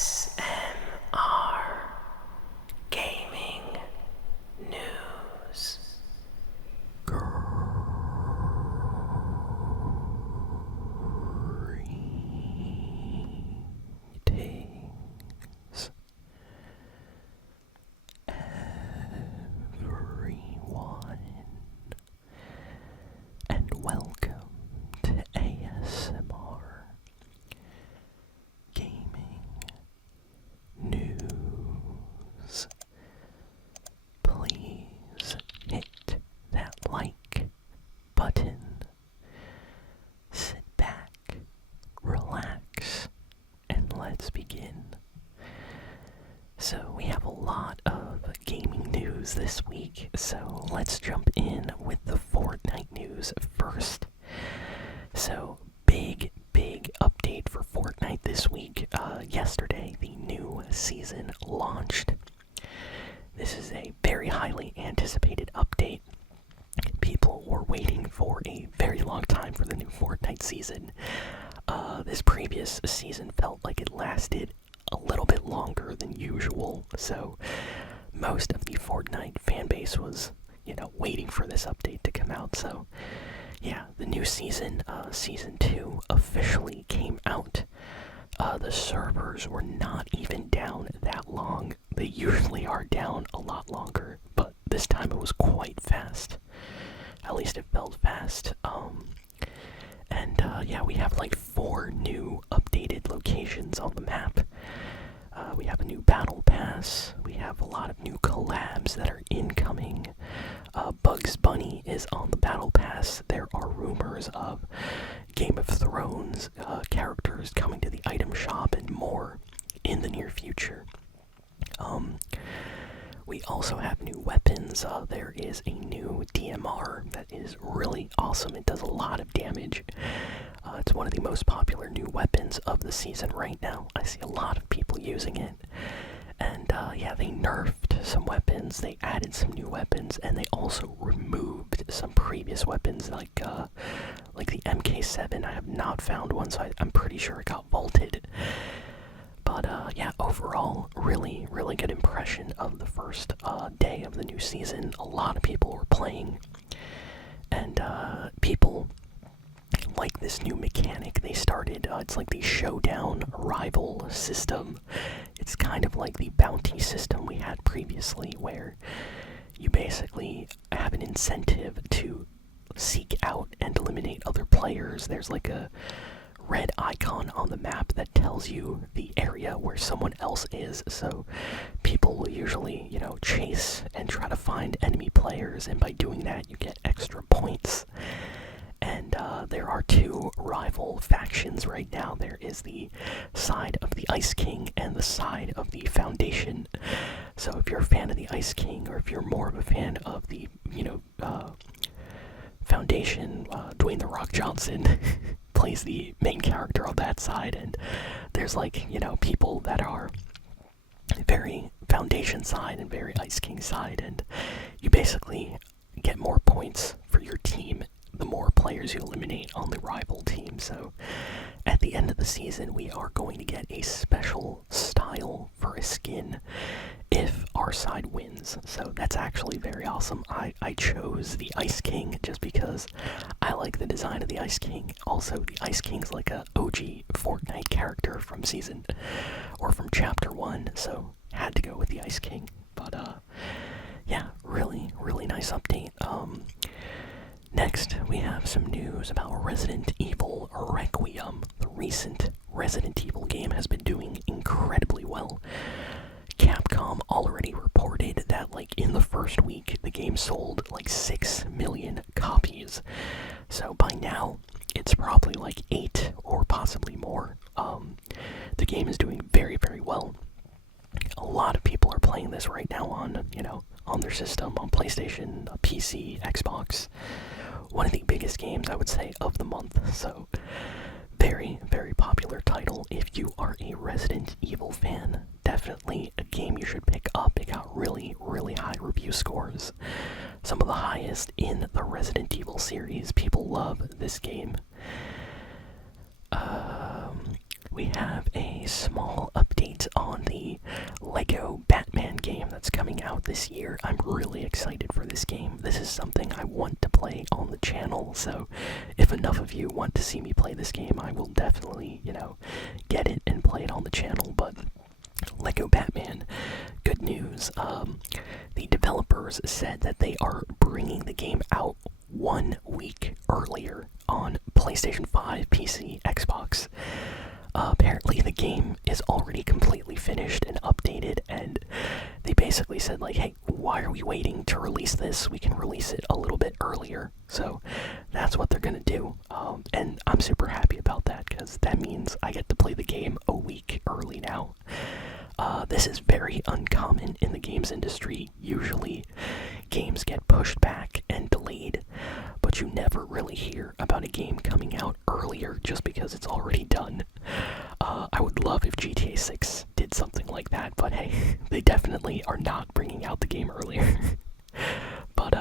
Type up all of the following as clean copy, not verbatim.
ASMR Gaming News. Greetings, everyone, and welcome to ASMR Gaming News. Please hit that like button. Sit back, relax, and let's begin. So we have a lot of gaming news this week, so let's jump in with the Fortnite news first. So big update for Fortnite this week. Yesterday the new season launched. This is a very highly anticipated update. People were waiting for a very long time for the new Fortnite season. This previous season felt like it lasted a little bit longer than usual, so most of the Fortnite fanbase was, waiting for this update to come out. So yeah, the new season, Season 2, officially came out. The servers were not even down that long. They usually are down a lot longer, but this time it was quite fast. At least it felt fast. Yeah, we have like 4 new updated locations on the map. We have a new battle pass. We have a lot of new collabs that are incoming. Bugs Bunny is on the battle pass. There are rumors of Game of Thrones characters coming to the item shop and more in the near future. We also have new weapons. There is a new DMR that is really awesome. It does a lot of damage. It's one of the most popular new weapons of the season right now. I see a lot of people using it. And yeah, they nerfed some weapons, they added some new weapons, and they also removed some previous weapons like the MK7. I have not found one, so I'm pretty sure it got vaulted. But yeah, overall, really good impression of the first day of the new season. A lot of people were playing, and people like this new mechanic they started. It's like the showdown rival system. It's kind of like the bounty system we had previously, where you basically have an incentive to seek out and eliminate other players. There's like a red icon on the map that tells you the area where someone else is, so people will usually, chase and try to find enemy players, and by doing that you get extra points. And there are 2 rival factions right now. There is the side of the Ice King and the side of the Foundation. So if you're a fan of the Ice King, or if you're more of a fan of the, Foundation, Dwayne "The Rock" Johnson plays the main character on that side, and there's people that are very Foundation side and very Ice King side, and you basically get more points for your team the more players you eliminate on the rival team. So at the end of the season, we are going to get a special style for a skin if our side wins. So that's actually very awesome. I chose the Ice King just because I like the design of the Ice King. Also, the Ice King's like a OG Fortnite character from from chapter 1, so had to go with the Ice King. But yeah, really nice update. Next, we have some news about Resident Evil Requiem. The recent Resident Evil game has been doing incredibly well. Capcom already reported that, in the first week, the game sold 6 million copies. So by now, it's probably 8 or possibly more. The game is doing very well. A lot of people are playing this right now on, on their system, on PlayStation, PC, Xbox. One of the biggest games, I would say, of the month. So very popular title. If you are a Resident Evil fan, definitely a game you should pick up. It got really high review scores. Some of the highest in the Resident Evil series. People love this game. We have a small update update on the Lego Batman game that's coming out this year. I'm really excited for this game. This is something I want to play on the channel, so if enough of you want to see me play this game, I will definitely, get it and play it on the channel. But Lego Batman, good news. The developers said that they are bringing the game out 1 week earlier on PlayStation 5, PC, Xbox. Apparently the game is already completely finished and updated, and they basically said like, hey, why are we waiting to release this? We can release it a little bit earlier. So that's what they're gonna do, and I'm super happy about that because that means I get to play the game a week early now. This is very uncommon in the games industry. Usually games get pushed back and delayed, but you never really hear about a game coming out earlier just because it's already done. I would love if GTA 6 did something like that, but hey, they definitely are not bringing out the game earlier. But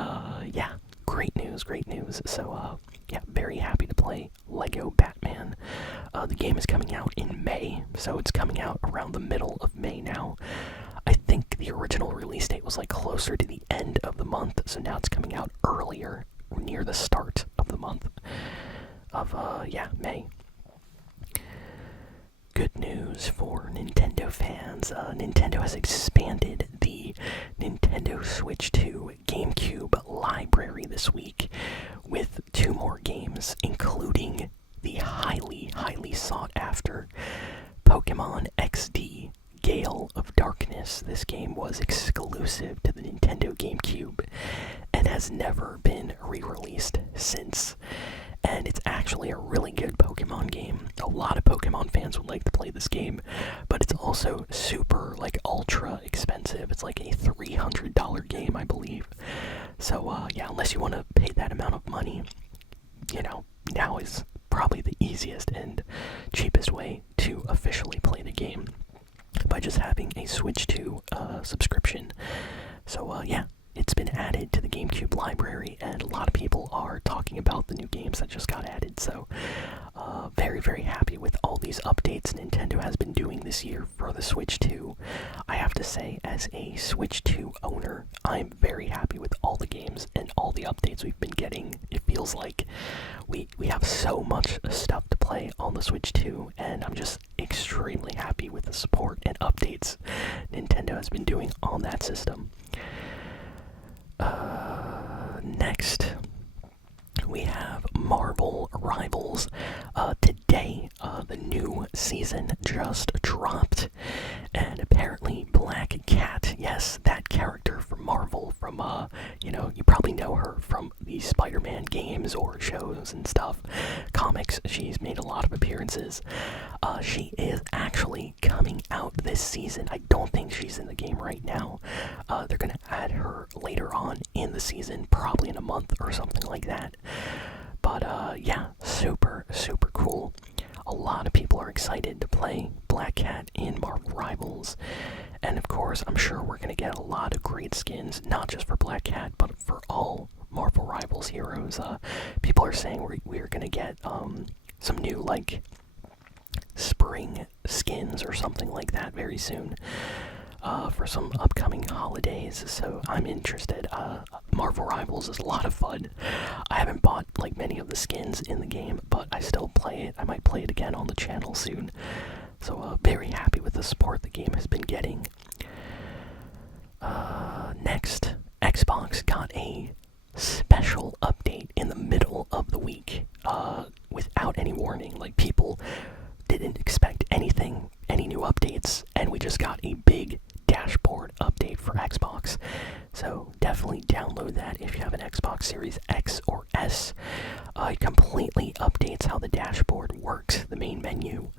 yeah, great news, great news. So yeah, very happy to play Lego Batman. The game is coming out in May, so it's coming out around the middle of May now. I think the original release date was like closer to the end of the month, so now it's coming out earlier, near the start of the month of, May. Good news for Nintendo fans. Nintendo has expanded the Nintendo Switch 2 Gamecube library this week with 2 more games, including the highly, highly sought after Pokemon XD Gale of Darkness. This game was exclusive to the Nintendo GameCube and has never been re-released since. And it's actually a really good Pokemon game. A lot of Pokemon fans would like to play this game, but it's also super, ultra expensive. It's like a $300 game, I believe. So, yeah, unless you want to pay that amount of money, now is probably the easiest and cheapest way to officially play the game, by just having a Switch 2 subscription. So, yeah. It's been added to the GameCube library, and a lot of people are talking about the new games that just got added, so very, very happy with all these updates Nintendo has been doing this year for the Switch 2. I have to say, as a Switch 2 owner, I'm very happy with all the games and all the updates we've been getting. It feels like we have so much stuff to play on the Switch 2, and I'm just extremely happy with the support and updates Nintendo has been doing on that system. Next, we have Marvel Rivals. Today, the new season just dropped, and apparently Black Cat, yes, that character from Marvel, from, you probably know her from the Spider-Man games or shows and stuff, comics. She's made a lot of appearances. She is actually coming out this season. I don't think she's in the game right now. They're gonna add her later on in the season, probably in a month or something like that. But yeah, super, super cool. A lot of people are excited to play Black Cat in Marvel Rivals. And of course, I'm sure we're gonna get a lot of great skins, not just for Black Cat, but for all Marvel Rivals heroes. People are saying we're gonna get some new, spring skins or something like that very soon. For some upcoming holidays, so I'm interested. Marvel Rivals is a lot of fun. I haven't bought many of the skins in the game, but I still play it. I might play it again on the channel soon. So very happy with the support the game has been getting. Next, Xbox got a special update in the middle of the week, without any warning. People didn't expect anything, any new updates, and we just got a big dashboard update for Xbox. So definitely download that if you have an Xbox Series X or S. It completely updates how the dashboard works, the main menu.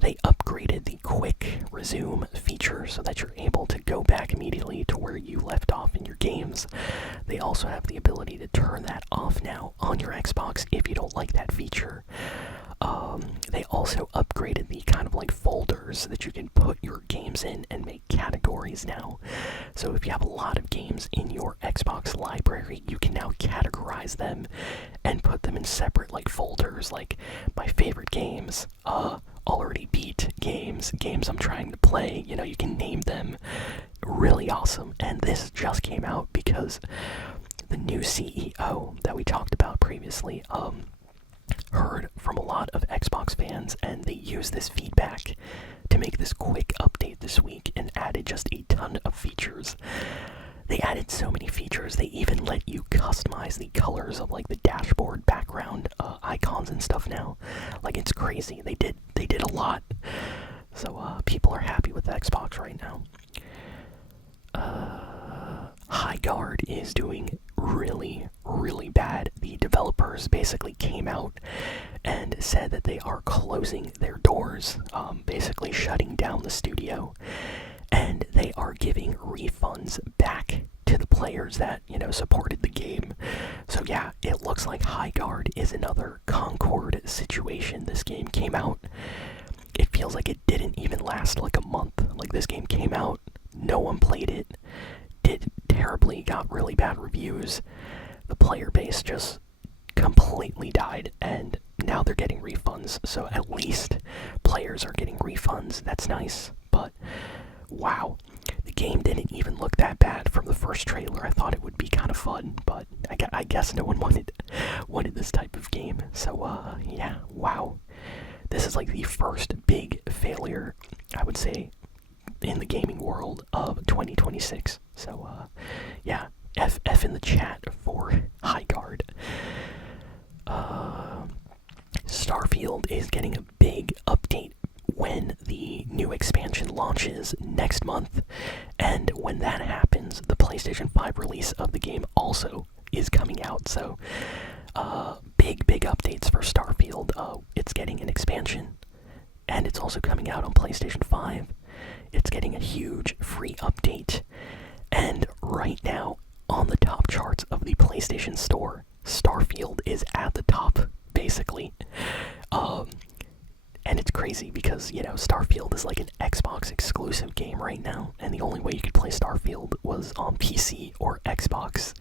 They upgraded the quick resume feature so that you're able to go back immediately to where you left off in your games. They also have the ability to turn that off now on your Xbox if you don't like that feature. They also upgraded the kind of folders that you can put your games in and make categories now. So if you have a lot of games in your Xbox library, you can now categorize them and put them in separate folders, like my favorite games, already beat games I'm trying to play. You know, you can name them. Really awesome. And this just came out because the new CEO that we talked about previously heard from a lot of Xbox fans, and they used this feedback to make this quick update this week and added just a ton of features. They added so many features. They even let you customize the colors of like the dashboard background icons and stuff now. Like, it's crazy. They did a lot. So people are happy with Xbox right now. High Guard is doing really, really bad. The developers basically came out and said that they are closing their doors, basically shutting down the studio, and they are giving refunds back to the players that, you know, supported the game. So yeah, it looks like High Guard is another Concord situation. This game came out, it feels like it didn't even last like a month. Like, this game came out, no one played it, did terribly, got really bad reviews. The player base just completely died, and now they're getting refunds. So at least players are getting refunds. That's nice. But wow, the game didn't even look that bad from the first trailer. I thought it would be kind of fun, but I guess no one wanted this type of game. So yeah, wow. This is like the first big failure, I would say, in the gaming world of 2026. So yeah, F in the chat for High Guard. Starfield is getting a big update when the new expansion launches next month, and when that happens, the PlayStation 5 release of the game also is coming out. So big updates for Starfield. It's getting an expansion, and it's also coming out on PlayStation 5. It's getting a huge free update, and right now on the top charts of the PlayStation Store, Starfield is at the top, basically. And it's crazy because, you know, Starfield is like an Xbox exclusive game right now, and the only way you could play Starfield was on PC or Xbox.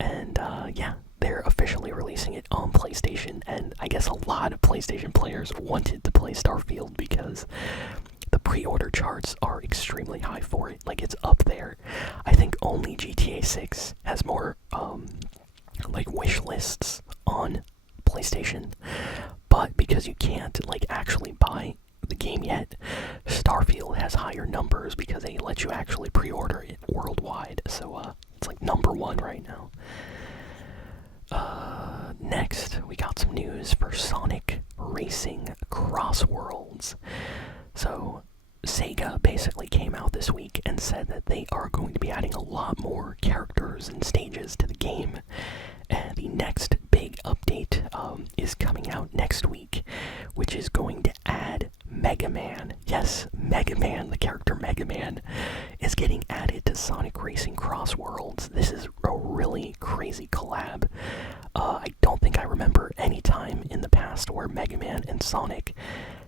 And yeah, they're officially releasing it on PlayStation, and I guess a lot of PlayStation players wanted to play Starfield because the pre-order charts are extremely high for it. Like, it's up there. I think only GTA 6 has more like wish lists on PlayStation, but because you can't like actually buy the game yet, Starfield has higher numbers because they let you actually pre-order it worldwide. So it's like #1 right now. Next, we got some news for Sonic Racing Cross Worlds. So Sega basically came out this week and said that they are going to be adding a lot more characters and stages to the game. And the next big update is coming out next week, which is going to add Mega Man. Yes, Mega Man, the character Mega Man, is getting added to Sonic Racing Cross Worlds. This is a really crazy collab. I don't think I remember any time in the past where Mega Man and Sonic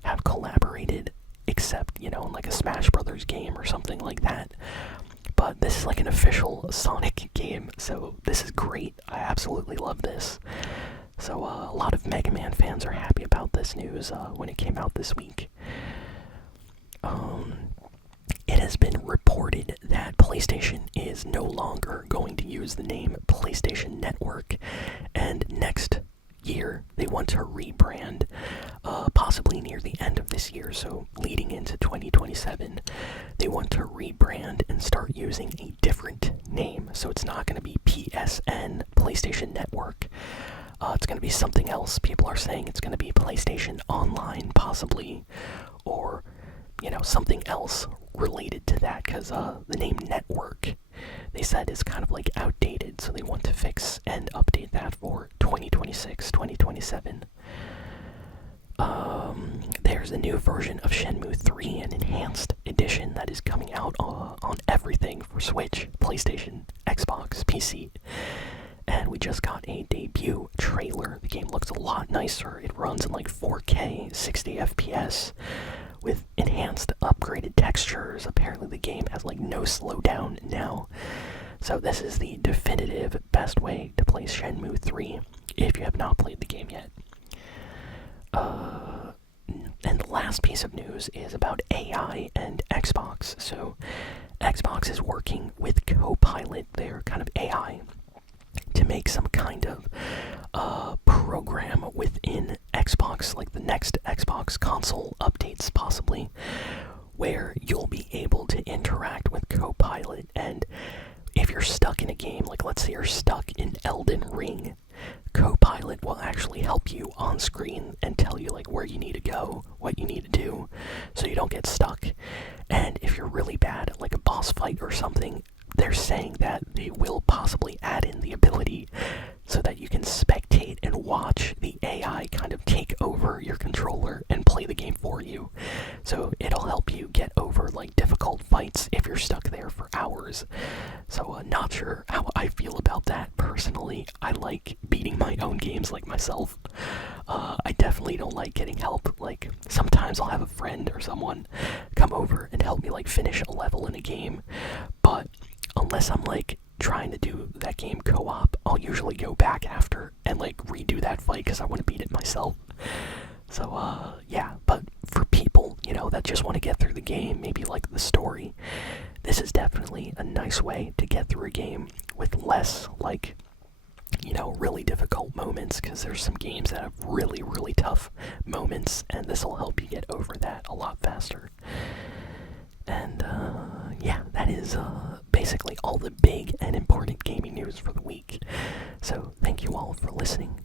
have collaborated, except, you know, in like a Smash Brothers game or something like that. But this is like an official Sonic game, so this is great. I absolutely love this. So a lot of Mega Man fans are happy about this news when it came out this week. It has been reported that PlayStation is no longer going to use the name PlayStation Network, and next year they want to rebrand, possibly near the end of this year, so leading into 2027. They want to rebrand and start using a different name, so it's not going to be PSN, PlayStation Network. It's going to be something else. People are saying it's going to be PlayStation Online, possibly, or, you know, something else related to that, because the name Network, they said, is kind of like outdated, so they want to fix and update that for 2026, 2027. There's a new version of Shenmue 3, an enhanced edition that is coming out on everything for Switch, PlayStation, Xbox, PC. And we just got a debut trailer. The game looks a lot nicer. It runs in like 4K, 60 FPS, with enhanced, upgraded textures. Apparently the game has like no slowdown now. So this is the definitive best way to play Shenmue 3 if you have not played the game yet. And the last piece of news is about AI and Xbox. So Xbox is working with Copilot, their kind of AI, to make some kind of program within Xbox, like the next Xbox console updates possibly, where you'll be able to interact with Copilot. And if you're stuck in a game, like let's say you're stuck in Elden Ring, Copilot will actually help you on screen and tell you like where you need to go, what you need to do, so you don't get stuck. And if you're really bad at like a boss fight or something, they're saying that they will possibly add in the ability so that you can spectate and watch the AI kind of take over your controller and play the game for you. So it'll help you get over like difficult fights if you're stuck there for hours. So not sure how I feel about that personally. I like beating my own games like myself. I definitely don't like getting help. Like sometimes I'll have a friend or someone come over and help me like finish a level in a game, but unless I'm like trying to do that game co-op, I'll usually go back after and like redo that fight because I want to beat it myself. So yeah, but for people, you know, that just want to get through the game, maybe like the story, this is definitely a nice way to get through a game with less like, you know, really difficult moments, because there's some games that have really, really tough moments, and this will help you get over that a lot faster. And yeah, that is basically all the big and important gaming news for the week. So thank you all for listening.